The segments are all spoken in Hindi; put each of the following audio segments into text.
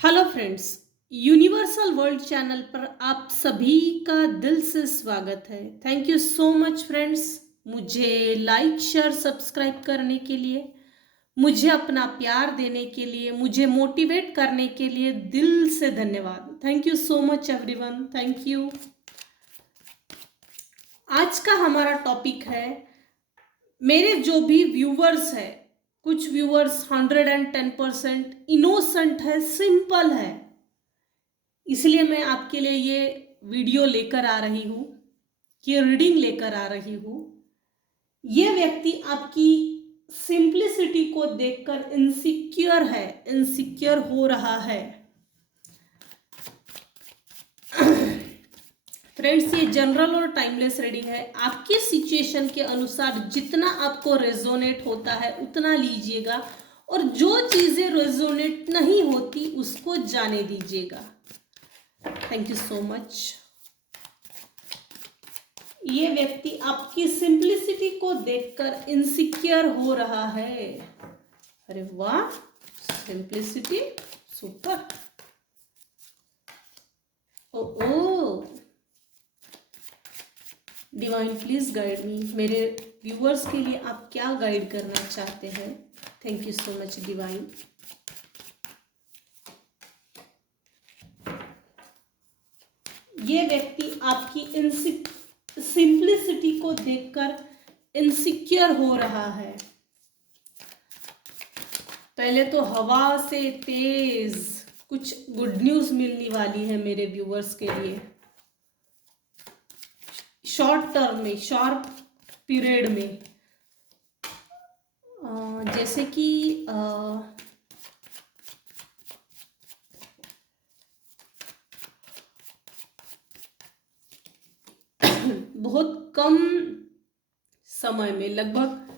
Hello friends. Universal world channel पर आप सभी का दिल से स्वागत है। Thank you so much friends, मुझे लाइक शेयर सब्सक्राइब करने के लिए, मुझे अपना प्यार देने के लिए, मुझे मोटिवेट करने के लिए दिल से धन्यवाद। Thank you so much everyone, thank you. आज का हमारा टॉपिक है, मेरे जो भी व्यूवर्स है, कुछ व्यूवर्स 110% इनोसेंट है, सिंपल है, इसलिए मैं आपके लिए ये वीडियो लेकर आ रही हूँ, ये रीडिंग लेकर आ रही हूँ। ये व्यक्ति आपकी सिंप्लिसिटी को देखकर इनसिक्योर है, इनसिक्योर हो रहा है। फ्रेंड्स, ये जनरल और टाइमलेस रीडिंग है। आपके सिचुएशन के अनुसार जितना आपको रेजोनेट होता है उतना लीजिएगा, और जो चीजें रेजोनेट नहीं होती उसको जाने दीजिएगा। Thank you so much. ये व्यक्ति आपकी सिंप्लिसिटी को देखकर इनसिक्योर हो रहा है। अरे वाह, सिंप्लिसिटी सुपर। ओ ओ डिवाइन प्लीज गाइड मी। मेरे व्यूअर्स के लिए आप क्या गाइड करना चाहते हैं? Thank you so much divine. ये व्यक्ति आपकी सिंप्लिसिटी को देखकर इनसिक्योर हो रहा है। पहले तो हवा से तेज कुछ गुड न्यूज मिलने वाली है मेरे व्यूअर्स के लिए। शॉर्ट टर्म में, शॉर्ट पीरियड में, जैसे कि बहुत कम समय में, लगभग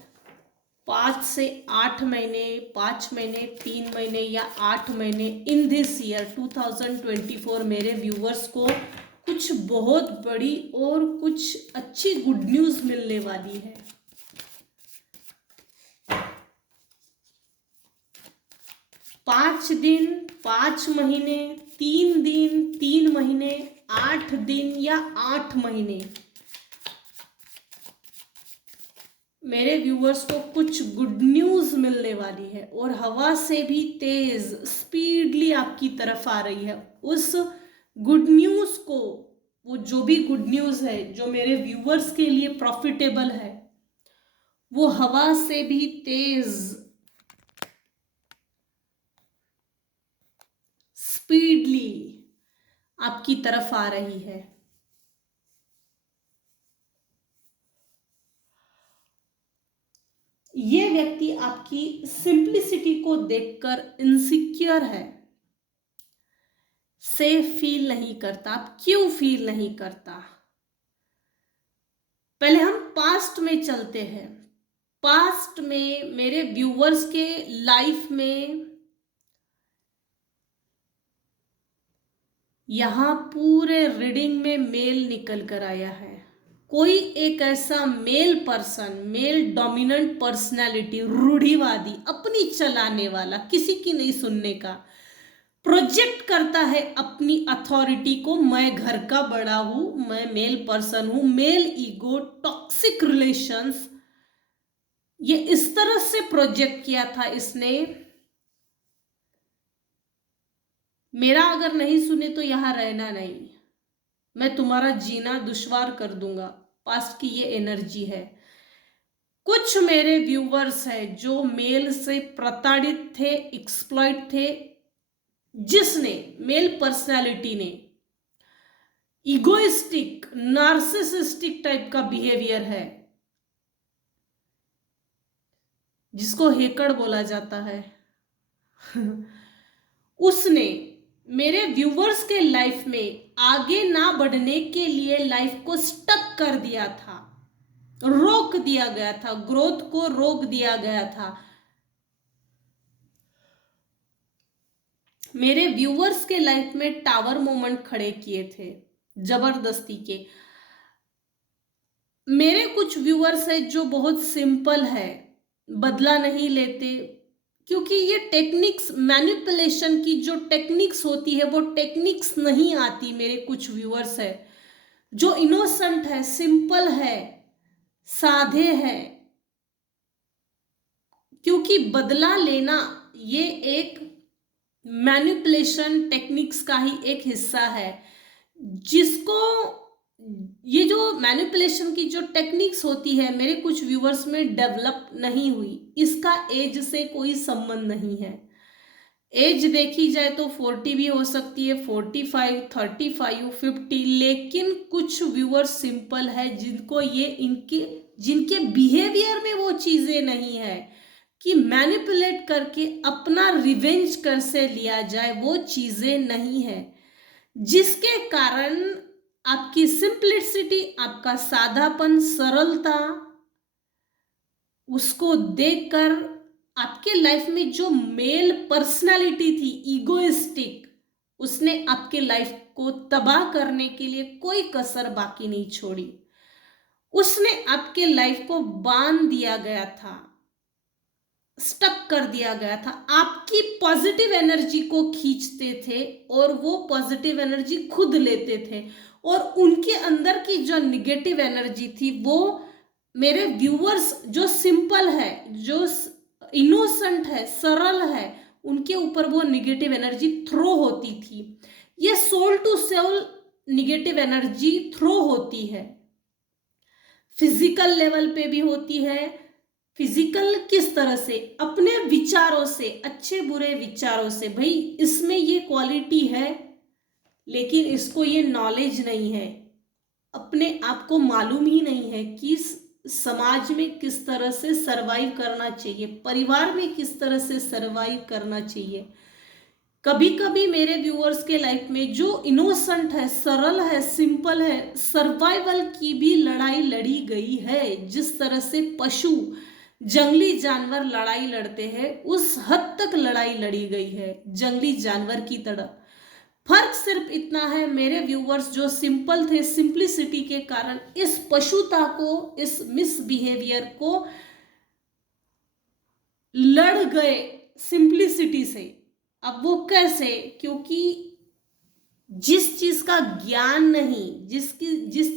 5 से 8 महीने, 5 महीने, 3 महीने या 8 महीने इन दिस ईयर 2024 मेरे व्यूवर्स को कुछ बहुत बड़ी और कुछ अच्छी गुड न्यूज मिलने वाली है। पाँच दिन, 5 महीने, 3 दिन, 3 महीने, 8 दिन या 8 महीने मेरे व्यूवर्स को कुछ गुड न्यूज मिलने वाली है, और हवा से भी तेज स्पीडली आपकी तरफ आ रही है। उस गुड न्यूज को, वो जो भी गुड न्यूज है जो मेरे व्यूवर्स के लिए प्रॉफिटेबल है, वो हवा से भी तेज स्पीडली आपकी तरफ आ रही है। ये व्यक्ति आपकी सिंप्लिसिटी को देखकर इनसिक्योर है, सेफ फील नहीं करता। आप क्यों फील नहीं करता? पहले हम पास्ट में चलते हैं। पास्ट में मेरे व्यूवर्स के लाइफ में यहां पूरे रीडिंग में मेल निकल कर आया है। कोई एक ऐसा male person, male dominant personality, रूढ़िवादी, अपनी चलाने वाला, किसी की नहीं सुनने का, प्रोजेक्ट करता है अपनी अथॉरिटी को। मैं घर का बड़ा हूं, मैं मेल पर्सन हूं, मेल ईगो, टॉक्सिक रिलेशंस, ये इस तरह से प्रोजेक्ट किया था इसने। मेरा अगर नहीं सुने तो यहां रहना नहीं, मैं तुम्हारा जीना दुश्वार कर दूंगा। पास्ट की ये एनर्जी है। कुछ मेरे व्यूवर्स हैं जो मेल से प्रताड़ित थे, एक्सप्लॉइट थे, जिसने, मेल पर्सनालिटी ने इगोइस्टिक, नार्सिसिस्टिक टाइप का बिहेवियर है, जिसको हेकड़ बोला जाता है। उसने मेरे व्यूवर्स के लाइफ में आगे ना बढ़ने के लिए लाइफ को स्टक कर दिया था, रोक दिया गया था, ग्रोथ को रोक दिया गया था। मेरे व्यूवर्स के लाइफ में टावर मोमेंट खड़े किए थे जबरदस्ती के। मेरे कुछ व्यूवर्स है जो बहुत सिंपल है, बदला नहीं लेते, क्योंकि ये टेक्निक्स, मैनिपुलेशन की जो टेक्निक्स होती है वो टेक्निक्स नहीं आती। मेरे कुछ व्यूअर्स है जो इनोसेंट है, सिंपल है, साधे है, क्योंकि बदला लेना ये एक मैनिपुलेशन टेक्निक्स का ही एक हिस्सा है, जिसको ये जो मैनिपुलेशन की जो टेक्निक्स होती है मेरे कुछ व्यूअर्स में डेवलप नहीं हुई। इसका एज से कोई संबंध नहीं है। एज देखी जाए तो 40 भी हो सकती है, 45, 35, 50, लेकिन कुछ व्यूअर्स सिंपल है जिनको ये इनके जिनके बिहेवियर में वो चीजें नहीं है कि मैनिपुलेट करके अपना रिवेंज कैसे लिया जाए, वो चीजें नहीं है, जिसके कारण आपकी सिंप्लिसिटी, आपका सादापन, सरलता, उसको देखकर आपके लाइफ में जो मेल पर्सनालिटी थी ईगोइस्टिक, उसने आपके लाइफ को तबाह करने के लिए कोई कसर बाकी नहीं छोड़ी। उसने आपके लाइफ को बांध दिया गया था, स्टक कर दिया गया था, आपकी पॉजिटिव एनर्जी को खींचते थे और वो पॉजिटिव एनर्जी खुद लेते थे, और उनके अंदर की जो निगेटिव एनर्जी थी वो मेरे व्यूअर्स जो सिंपल है, जो इनोसेंट है, सरल है, उनके ऊपर वो निगेटिव एनर्जी थ्रो होती थी। ये soul to soul negative energy throw होती है, फिजिकल लेवल पे भी होती है। फिजिकल किस तरह से? अपने विचारों से, अच्छे बुरे विचारों से। भाई इसमें ये क्वालिटी है लेकिन इसको ये नॉलेज नहीं है, अपने आप को मालूम ही नहीं है कि समाज में किस तरह से सरवाइव करना चाहिए, परिवार में किस तरह से सरवाइव करना चाहिए। कभी कभी मेरे व्यूअर्स के लाइफ में जो इनोसेंट है, सरल है, सिंपल है, सर्वाइवल की भी लड़ाई लड़ी गई है। जिस तरह से पशु, जंगली जानवर लड़ाई लड़ते हैं, उस हद तक लड़ाई लड़ी गई है जंगली जानवर की तरह। फर्क सिर्फ इतना है, मेरे व्यूअर्स जो सिंपल थे, सिंप्लिसिटी के कारण इस पशुता को, इस मिसबिहेवियर को लड़ गए सिंप्लिसिटी से। अब वो कैसे? क्योंकि जिस चीज का ज्ञान नहीं, जिस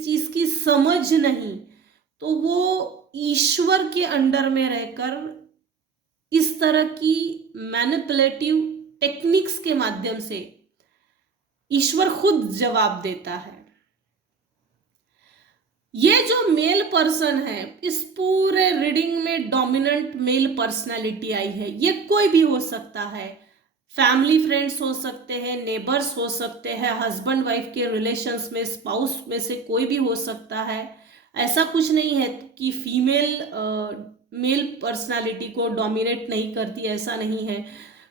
चीज की समझ नहीं, तो वो ईश्वर के अंडर में रहकर इस तरह की मैनिपुलेटिव टेक्निक्स के माध्यम से ईश्वर खुद जवाब देता है। ये जो मेल पर्सन है, इस पूरे रीडिंग में डोमिनेंट मेल पर्सनालिटी आई है। ये कोई भी हो सकता है, फैमिली फ्रेंड्स हो सकते हैं, नेबर्स हो सकते हैं, हस्बैंड वाइफ के रिलेशंस में स्पाउस में से कोई भी हो सकता है। ऐसा कुछ नहीं है कि फीमेल मेल पर्सनालिटी को डोमिनेट नहीं करती, ऐसा नहीं है।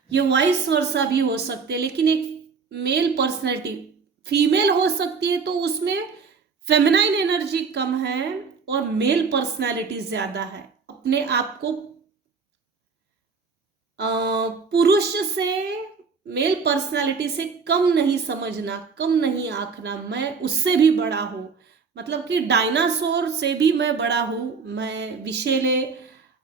ये वाइस वर्सा भी हो सकते हैं, लेकिन एक मेल पर्सनालिटी फीमेल हो सकती है तो उसमें फेमिनाइन एनर्जी कम है और मेल पर्सनालिटी ज्यादा है। अपने आप को पुरुष से, मेल पर्सनालिटी से कम नहीं समझना, कम नहीं आंकना। मैं उससे भी बड़ा हूँ, मतलब कि डायनासोर से भी मैं बड़ा हूँ, मैं विषैले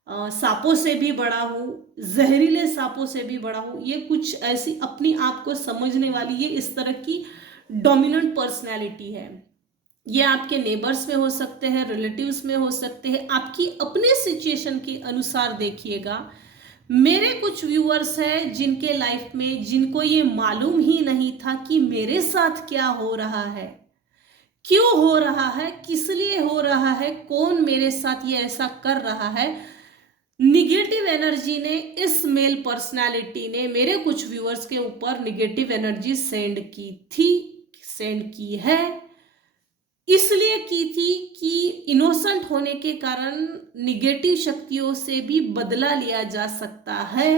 सांपों से भी बड़ा हूँ, जहरीले सांपों से भी बड़ा हूँ। ये कुछ ऐसी अपनी आप को समझने वाली, ये इस तरह की डोमिनेंट पर्सनैलिटी है। ये आपके नेबर्स में हो सकते हैं, रिलेटिव्स में हो सकते हैं, आपकी अपने सिचुएशन के अनुसार देखिएगा। मेरे कुछ व्यूअर्स हैं जिनके लाइफ में, जिनको ये मालूम ही नहीं था कि मेरे साथ क्या हो रहा है, क्यों हो रहा है, किस लिए हो रहा है, कौन मेरे साथ ये ऐसा कर रहा है। निगेटिव एनर्जी ने, इस मेल पर्सनालिटी ने मेरे कुछ व्यूअर्स के ऊपर निगेटिव एनर्जी सेंड की थी, सेंड की है। इसलिए की थी कि इनोसेंट होने के कारण निगेटिव शक्तियों से भी बदला लिया जा सकता है।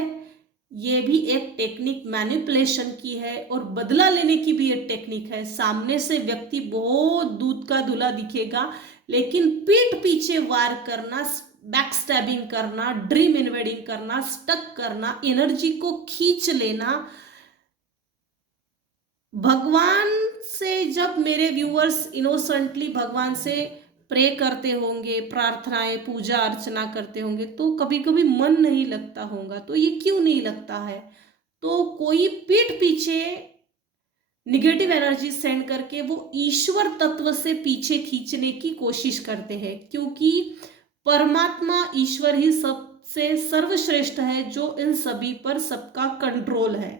ये भी एक टेक्निक मैनिपुलेशन की है और बदला लेने की भी एक टेक्निक है। सामने से व्यक्ति बहुत दूध का धुला दिखेगा, लेकिन पीठ पीछे वार करना, बैक स्टैबिंग करना, ड्रीम इन्वेडिंग करना, स्टक करना, एनर्जी को खींच लेना। भगवान से जब मेरे व्यूअर्स इनोसेंटली भगवान से प्रे करते होंगे, प्रार्थनाएं पूजा अर्चना करते होंगे, तो कभी कभी मन नहीं लगता होगा। तो ये क्यों नहीं लगता है? तो कोई पीठ पीछे निगेटिव एनर्जी सेंड करके वो ईश्वर तत्व से पीछे खींचने की कोशिश करते हैं, क्योंकि परमात्मा ईश्वर ही सबसे सर्वश्रेष्ठ है जो इन सभी पर सबका कंट्रोल है।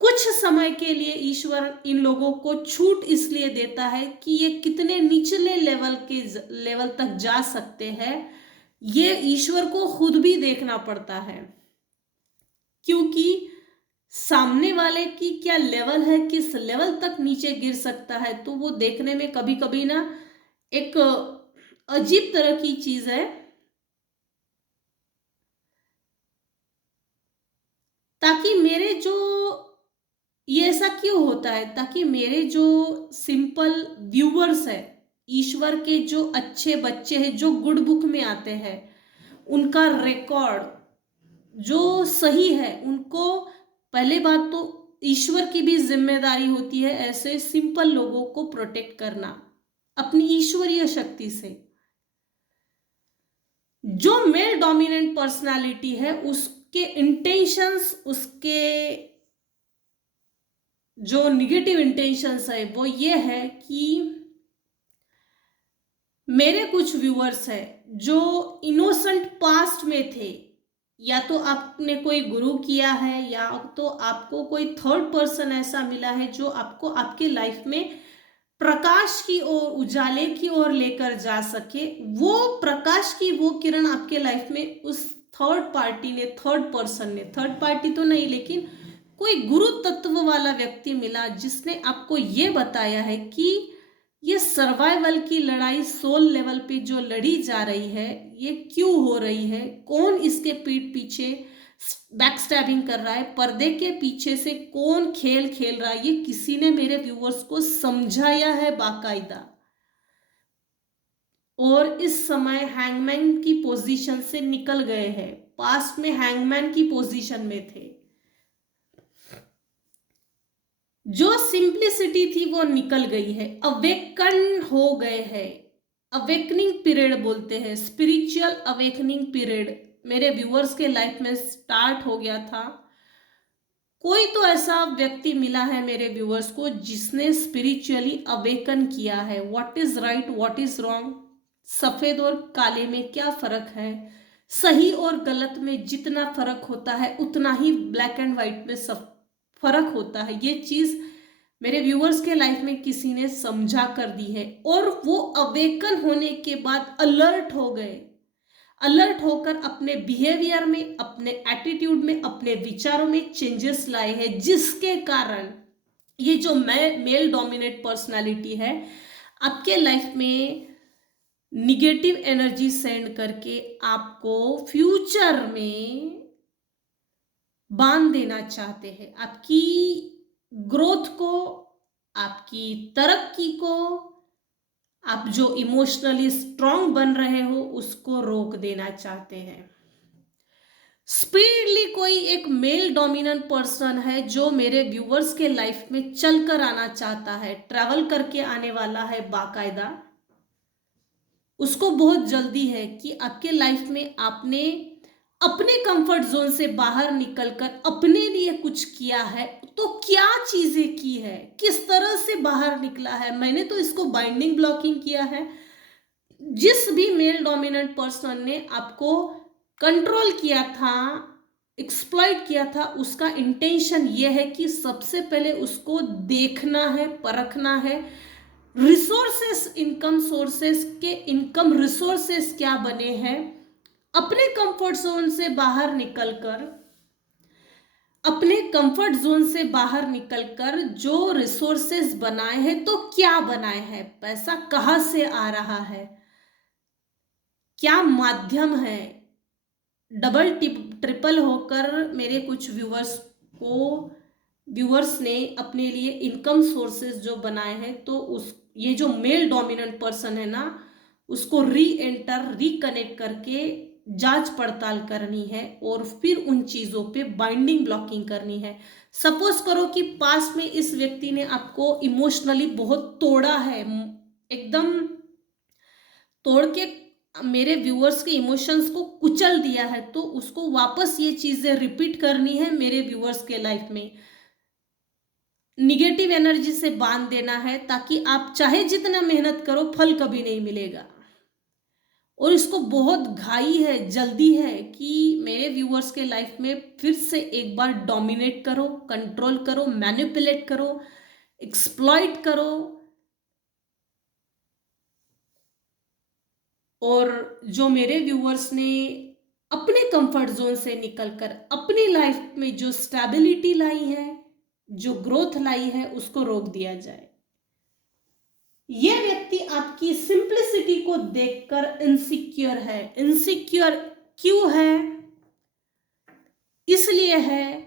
कुछ समय के लिए ईश्वर इन लोगों को छूट इसलिए देता है कि ये कितने निचले लेवल तक जा सकते हैं, ये ईश्वर को खुद भी देखना पड़ता है, क्योंकि सामने वाले की क्या लेवल है, किस लेवल तक नीचे गिर सकता है, तो वो देखने में कभी कभी ना एक अजीब तरह की चीज है। ताकि मेरे जो ये ऐसा क्यों होता है, ताकि मेरे जो सिंपल व्यूअर्स है, ईश्वर के जो अच्छे बच्चे हैं जो गुड बुक में आते हैं, उनका रिकॉर्ड जो सही है, उनको पहले बात तो ईश्वर की भी जिम्मेदारी होती है ऐसे सिंपल लोगों को प्रोटेक्ट करना अपनी ईश्वरीय शक्ति से। जो मेल डोमिनेंट पर्सनालिटी है उसके इंटेंशंस, उसके जो निगेटिव इंटेंशंस है वो ये है कि मेरे कुछ व्यूअर्स है जो इनोसेंट पास्ट में थे, या तो आपने कोई गुरु किया है, या तो आपको कोई थर्ड पर्सन ऐसा मिला है जो आपको आपके लाइफ में प्रकाश की ओर, उजाले की ओर लेकर जा सके। वो प्रकाश की वो किरण आपके लाइफ में उस थर्ड पार्टी ने, थर्ड पर्सन ने, थर्ड पार्टी तो नहीं लेकिन कोई गुरु तत्व वाला व्यक्ति मिला जिसने आपको ये बताया है कि ये सर्वाइवल की लड़ाई सोल लेवल पे जो लड़ी जा रही है ये क्यों हो रही है, कौन इसके पीठ पीछे बैक स्टैबिंग कर रहा है, पर्दे के पीछे से कौन खेल खेल रहा है, ये किसी ने मेरे व्यूअर्स को समझाया है बाकायदा। और इस समय हैंगमैन की पोजीशन से निकल गए हैं, पास्ट में हैंगमैन की पोजीशन में थे। जो सिंप्लिसिटी थी वो निकल गई है, अवेकन हो गए हैं। अवेकनिंग पीरियड बोलते हैं, स्पिरिचुअल अवेकनिंग पीरियड मेरे व्यूअर्स के लाइफ में स्टार्ट हो गया था। कोई तो ऐसा व्यक्ति मिला है मेरे व्यूअर्स को जिसने स्पिरिचुअली अवेकन किया है। What is right, what is wrong, सफेद और काले में क्या फर्क है, सही और गलत में जितना फर्क होता है उतना ही ब्लैक एंड व्हाइट में सब फर्क होता है। ये चीज मेरे व्यूअर्स के लाइफ में किसी ने समझा कर दी है, और वो अवेकन होने के बाद अलर्ट हो गए, अलर्ट होकर अपने बिहेवियर में, अपने एटीट्यूड में, अपने विचारों में चेंजेस लाए हैं, जिसके कारण ये जो मेल डोमिनेट पर्सनालिटी है आपके लाइफ में निगेटिव एनर्जी सेंड करके आपको फ्यूचर में बांध देना चाहते हैं, आपकी ग्रोथ को, आपकी तरक्की को, आप जो इमोशनली स्ट्रांग बन रहे हो उसको रोक देना चाहते हैं। स्पीडली कोई एक मेल डोमिनेंट पर्सन है जो मेरे व्यूअर्स के लाइफ में चलकर आना चाहता है, ट्रैवल करके आने वाला है बाकायदा। उसको बहुत जल्दी है कि आपके लाइफ में आपने अपने कंफर्ट जोन से बाहर निकलकर अपने लिए कुछ किया है, तो क्या चीजें की है, किस तरह से बाहर निकला है। मैंने तो इसको बाइंडिंग ब्लॉकिंग किया है। जिस भी मेल डोमिनेंट पर्सन ने आपको कंट्रोल किया था, एक्सप्लॉइट किया था, उसका इंटेंशन यह है कि सबसे पहले उसको देखना है, परखना है, रिसोर्सेस, इनकम सोर्सेस के इनकम रिसोर्सेस क्या बने हैं, अपने कंफर्ट जोन से बाहर निकलकर, अपने कंफर्ट जोन से बाहर निकलकर जो रिसोर्सेस बनाए हैं तो क्या बनाए हैं, पैसा कहाँ से आ रहा है, क्या माध्यम है। डबल ट्रिपल होकर मेरे कुछ व्यूअर्स ने अपने लिए इनकम सोर्सेज जो बनाए हैं, तो उस ये जो मेल डोमिनेंट पर्सन है ना, उसको रिकनेक्ट करके जांच पड़ताल करनी है और फिर उन चीजों पे बाइंडिंग ब्लॉकिंग करनी है। सपोज करो कि पास्ट में इस व्यक्ति ने आपको इमोशनली बहुत तोड़ा है, एकदम तोड़ के मेरे व्यूअर्स के इमोशंस को कुचल दिया है, तो उसको वापस ये चीजें रिपीट करनी है मेरे व्यूअर्स के लाइफ में। निगेटिव एनर्जी से बांध देना है, ताकि आप चाहे जितना मेहनत करो फल कभी नहीं मिलेगा। और इसको बहुत घाई है, जल्दी है कि मेरे व्यूअर्स के लाइफ में फिर से एक बार डोमिनेट करो, कंट्रोल करो, मैनिपुलेट करो, एक्सप्लॉइट करो। और जो मेरे व्यूअर्स ने अपने कंफर्ट जोन से निकलकर अपनी लाइफ में जो स्टेबिलिटी लाई है, जो ग्रोथ लाई है, उसको रोक दिया जाए। यह व्यक्ति आपकी सिंप्लिसिटी को देखकर इनसिक्योर है। इनसिक्योर क्यों है? इसलिए है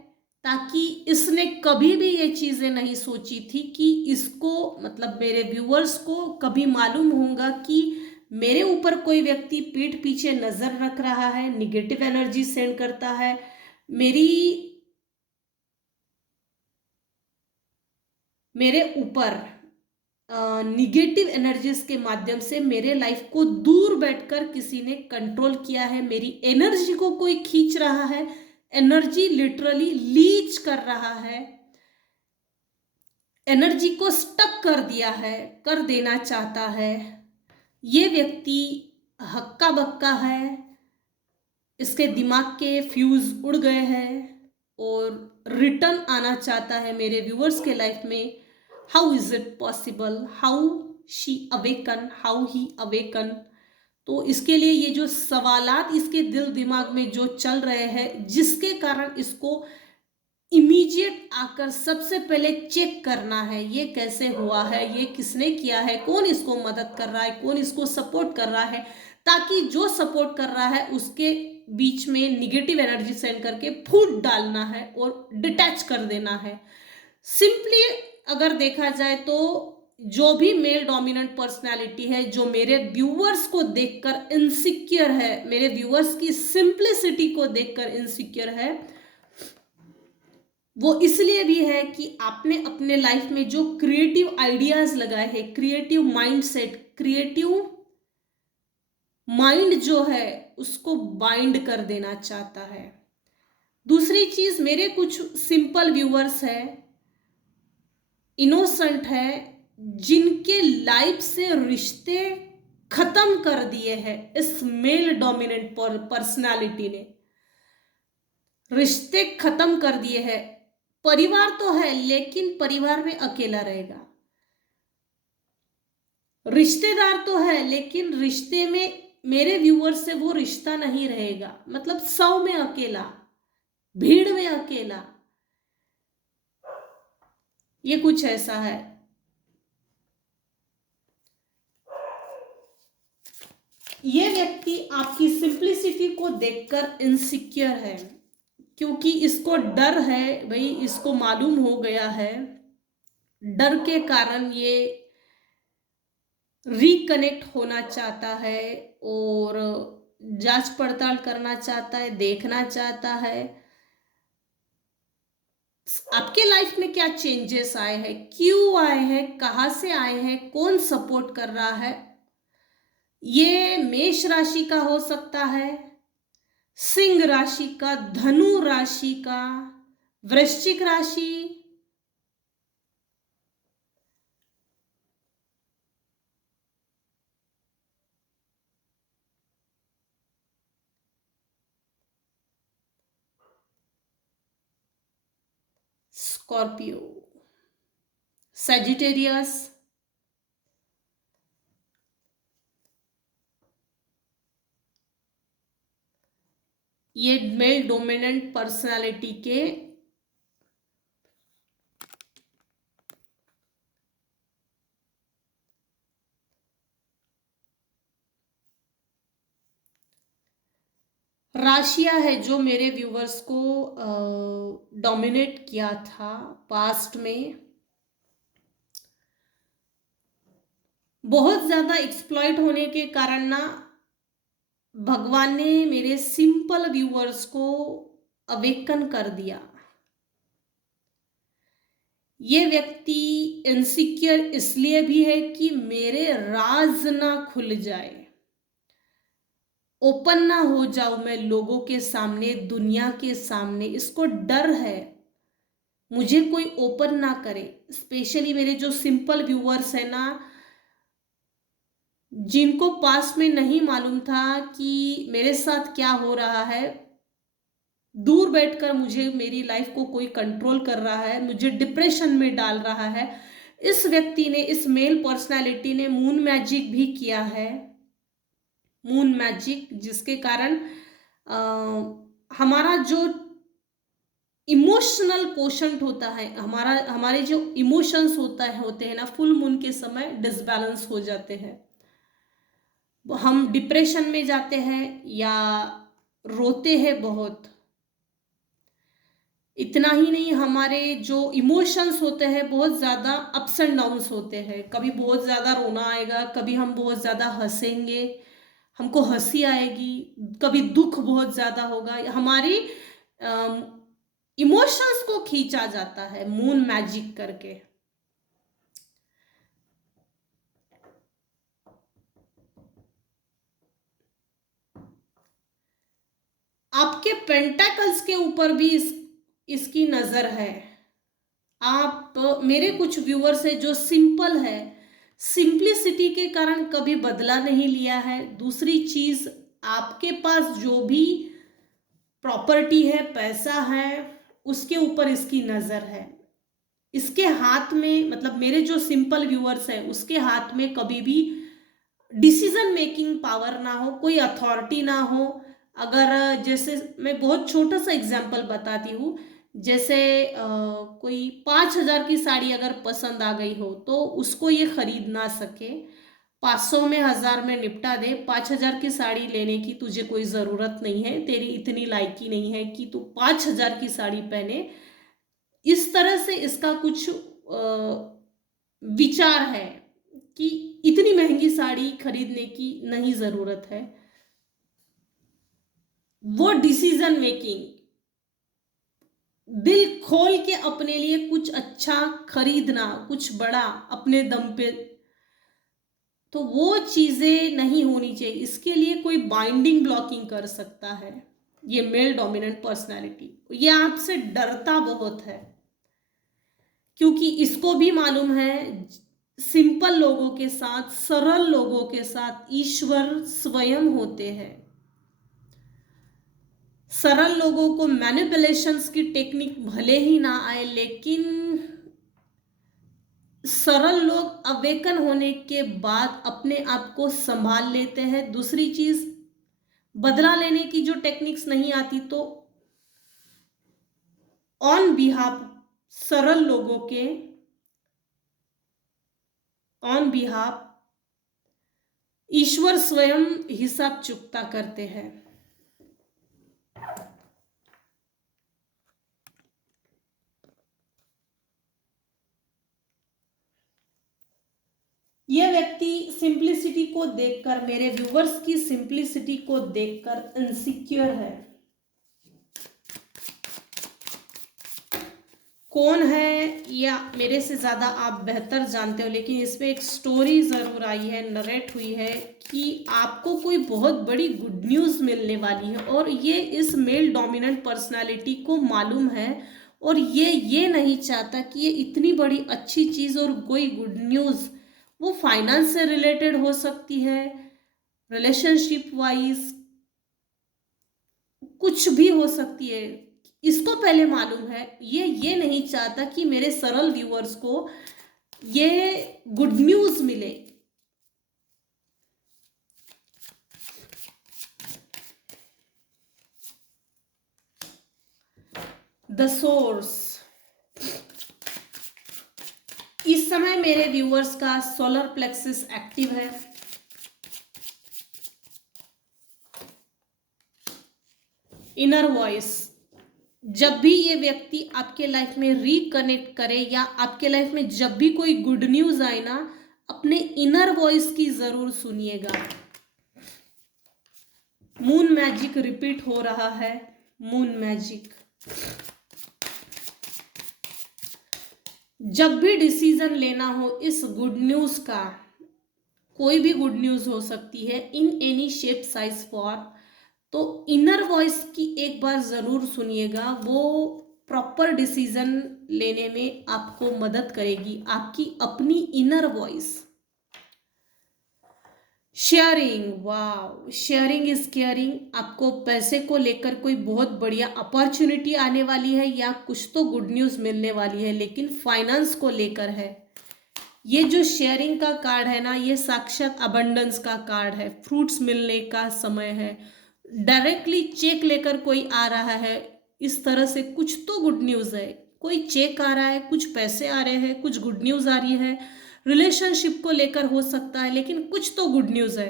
ताकि इसने कभी भी ये चीजें नहीं सोची थी कि इसको, मतलब मेरे व्यूअर्स को कभी मालूम होगा कि मेरे ऊपर कोई व्यक्ति पीठ पीछे नजर रख रहा है, निगेटिव एनर्जी सेंड करता है, मेरे ऊपर निगेटिव एनर्जीज के माध्यम से मेरे लाइफ को दूर बैठकर किसी ने कंट्रोल किया है। मेरी एनर्जी को कोई खींच रहा है, एनर्जी लिटरली लीच कर रहा है, एनर्जी को स्टक कर दिया है, कर देना चाहता है। ये व्यक्ति हक्का बक्का है, इसके दिमाग के फ्यूज उड़ गए हैं और रिटर्न आना चाहता है मेरे व्यूअर्स के लाइफ में। How is it possible? How she awaken? How he awaken? तो इसके लिए ये जो सवालात इसके दिल दिमाग में जो चल रहे हैं, जिसके कारण इसको इमीडिएट आकर सबसे पहले चेक करना है, ये कैसे हुआ है, ये किसने किया है, कौन इसको मदद कर रहा है, कौन इसको सपोर्ट कर रहा है, ताकि जो सपोर्ट कर रहा है उसके बीच में निगेटिव एनर्जी सेंड करके फूट डालना है और डिटैच कर देना है। सिंपली अगर देखा जाए तो जो भी मेल डोमिनेंट पर्सनालिटी है, जो मेरे व्यूअर्स को देखकर इनसिक्योर है, मेरे व्यूअर्स की सिंप्लिसिटी को देखकर इनसिक्योर है, वो इसलिए भी है कि आपने अपने लाइफ में जो क्रिएटिव आइडियाज लगाए हैं, क्रिएटिव माइंडसेट, क्रिएटिव माइंड जो है उसको बाइंड कर देना चाहता है। दूसरी चीज, मेरे कुछ सिंपल व्यूअर्स है, इनोसेंट है, जिनके लाइफ से रिश्ते खत्म कर दिए हैं इस मेल डोमिनेंट पर्सनालिटी ने। रिश्ते खत्म कर दिए हैं। परिवार तो है लेकिन परिवार में अकेला रहेगा, रिश्तेदार तो है लेकिन रिश्ते में मेरे व्यूअर से वो रिश्ता नहीं रहेगा। मतलब 100 में अकेला, भीड़ में अकेला, ये कुछ ऐसा है। ये व्यक्ति आपकी सिंप्लिसिटी को देखकर इनसिक्योर है, क्योंकि इसको डर है भाई, इसको मालूम हो गया है, डर के कारण ये रिकनेक्ट होना चाहता है और जांच पड़ताल करना चाहता है, देखना चाहता है आपके लाइफ में क्या चेंजेस आए हैं, क्यों आए हैं, कहां से आए हैं, कौन सपोर्ट कर रहा है। ये मेष राशि का हो सकता है, सिंह राशि का, धनु राशि का, वृश्चिक राशि, स्कॉर्पियो, सजिटेरियस, ये मेल डोमिनेंट पर्सनालिटी के राशियां है जो मेरे व्यूवर्स को डोमिनेट किया था पास्ट में। बहुत ज्यादा एक्सप्लॉइट होने के कारण ना भगवान ने मेरे सिंपल व्यूवर्स को अवेकन कर दिया। ये व्यक्ति इनसिक्योर इसलिए भी है कि मेरे राज ना खुल जाए। ओपन ना हो जाऊं मैं लोगों के सामने, दुनिया के सामने, इसको डर है, मुझे कोई ओपन ना करे। स्पेशली मेरे जो सिंपल व्यूअर्स है ना, जिनको पास में नहीं मालूम था कि मेरे साथ क्या हो रहा है, दूर बैठकर मुझे, मेरी लाइफ को कोई कंट्रोल कर रहा है, मुझे डिप्रेशन में डाल रहा है, इस व्यक्ति ने, इस मेल पर्सनालिटी ने मून मैजिक भी किया है। मून मैजिक, जिसके कारण हमारा जो इमोशनल कोशंट होता है, हमारे जो इमोशंस होते हैं ना, फुल मून के समय डिसबैलेंस हो जाते हैं, हम डिप्रेशन में जाते हैं या रोते हैं बहुत। इतना ही नहीं, हमारे जो इमोशंस होते हैं बहुत ज़्यादा अप्स एंड डाउन्स होते हैं, कभी बहुत ज़्यादा रोना आएगा, कभी हम बहुत ज़्यादा हंसेंगे, हमको हंसी आएगी, कभी दुख बहुत ज़्यादा होगा, हमारी इमोशंस को खींचा जाता है मून मैजिक करके। आपके पेंटाकल्स के ऊपर भी इसकी नजर है। आप मेरे कुछ व्यूअर्स है जो सिंपल है, सिंप्लिसिटी के कारण कभी बदला नहीं लिया है। दूसरी चीज, आपके पास जो भी प्रॉपर्टी है, पैसा है, उसके ऊपर इसकी नजर है। इसके हाथ में, मतलब मेरे जो सिंपल व्यूअर्स है उसके हाथ में कभी भी डिसीजन मेकिंग पावर ना हो, कोई अथॉरिटी ना हो। अगर जैसे मैं बहुत छोटा सा एग्जांपल बताती हूँ, जैसे कोई 5,000 की साड़ी अगर पसंद आ गई हो तो उसको ये खरीद ना सके, 500 में, 1,000 में निपटा दे। 5,000 की साड़ी लेने की तुझे कोई ज़रूरत नहीं है, तेरी इतनी लायकी नहीं है कि तू 5,000 की साड़ी पहने। इस तरह से इसका कुछ विचार है कि इतनी महंगी साड़ी खरीदने की नहीं ज़रूरत है। वो डिसीजन मेकिंग, दिल खोल के अपने लिए कुछ अच्छा खरीदना, कुछ बड़ा अपने दम पे, तो वो चीजें नहीं होनी चाहिए। इसके लिए कोई बाइंडिंग ब्लॉकिंग कर सकता है ये मेल डोमिनेंट पर्सनालिटी। ये आपसे डरता बहुत है, क्योंकि इसको भी मालूम है सिंपल लोगों के साथ, सरल लोगों के साथ ईश्वर स्वयं होते हैं। सरल लोगों को मैनिपुलेशंस की टेक्निक भले ही ना आए, लेकिन सरल लोग अवेकन होने के बाद अपने आप को संभाल लेते हैं। दूसरी चीज, बदला लेने की जो टेक्निक्स नहीं आती तो ऑन बिहाफ सरल लोगों के, ऑन बिहाफ ईश्वर स्वयं हिसाब चुकता करते हैं। यह व्यक्ति सिंप्लिसिटी को देखकर, मेरे व्यूवर्स की सिंप्लिसिटी को देखकर इनसिक्योर है। कौन है या मेरे से ज़्यादा आप बेहतर जानते हो, लेकिन इसमें एक स्टोरी ज़रूर आई है, नरेट हुई है कि आपको कोई बहुत बड़ी गुड न्यूज़ मिलने वाली है, और ये इस मेल डोमिनेंट पर्सनालिटी को मालूम है, और ये नहीं चाहता कि ये इतनी बड़ी अच्छी चीज़ और कोई गुड न्यूज़, वो फाइनेंस से रिलेटेड हो सकती है, रिलेशनशिप वाइज कुछ भी हो सकती है, इसको पहले मालूम है। ये नहीं चाहता कि मेरे सरल व्यूअर्स को ये गुड न्यूज मिले। द सोर्स, इस समय मेरे व्यूअर्स का सोलर प्लेक्सिस एक्टिव है। इनर वॉइस, जब भी ये व्यक्ति आपके लाइफ में रिकनेक्ट करे या आपके लाइफ में जब भी कोई गुड न्यूज आए ना, अपने इनर वॉइस की जरूर सुनिएगा। मून मैजिक रिपीट हो रहा है, मून मैजिक। जब भी डिसीजन लेना हो इस गुड न्यूज का, कोई भी गुड न्यूज़ हो सकती है in any shape size form. तो इनर वॉइस की एक बार ज़रूर सुनिएगा, वो प्रॉपर डिसीजन लेने में आपको मदद करेगी, आपकी अपनी इनर वॉइस। शेयरिंग, वाह, शेयरिंग इज केयरिंग। आपको पैसे को लेकर कोई बहुत बढ़िया अपॉर्चुनिटी आने वाली है या कुछ तो गुड न्यूज़ मिलने वाली है, लेकिन फाइनेंस को लेकर है। ये जो शेयरिंग का कार्ड है ना, ये साक्षात अबंडेंस का कार्ड है, फ्रूट्स मिलने का समय है। डायरेक्टली चेक लेकर कोई आ रहा है, इस तरह से कुछ तो गुड न्यूज़ है। कोई चेक आ रहा है, कुछ पैसे आ रहे हैं, कुछ गुड न्यूज़ आ रही है। रिलेशनशिप को लेकर हो सकता है, लेकिन कुछ तो गुड न्यूज़ है।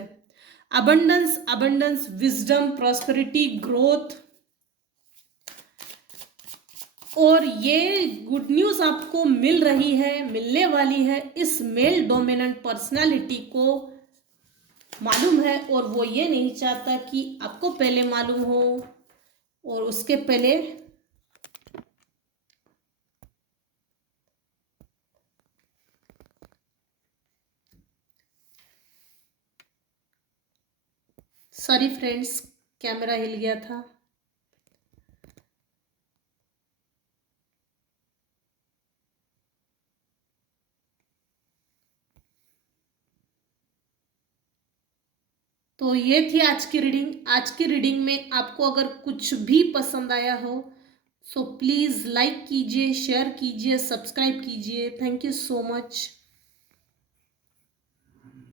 Abundance, abundance, wisdom, prosperity, growth. और ये गुड न्यूज़ आपको मिल रही है, मिलने वाली है इस मेल डोमिनेंट पर्सनालिटी को मालूम है, और वो ये नहीं चाहता कि आपको पहले मालूम हो। और उसके पहले सॉरी फ्रेंड्स, कैमरा हिल गया था। तो ये थी आज की रीडिंग। आज की रीडिंग में आपको अगर कुछ भी पसंद आया हो सो प्लीज़ लाइक कीजिए, शेयर कीजिए, सब्सक्राइब कीजिए। Thank you so much.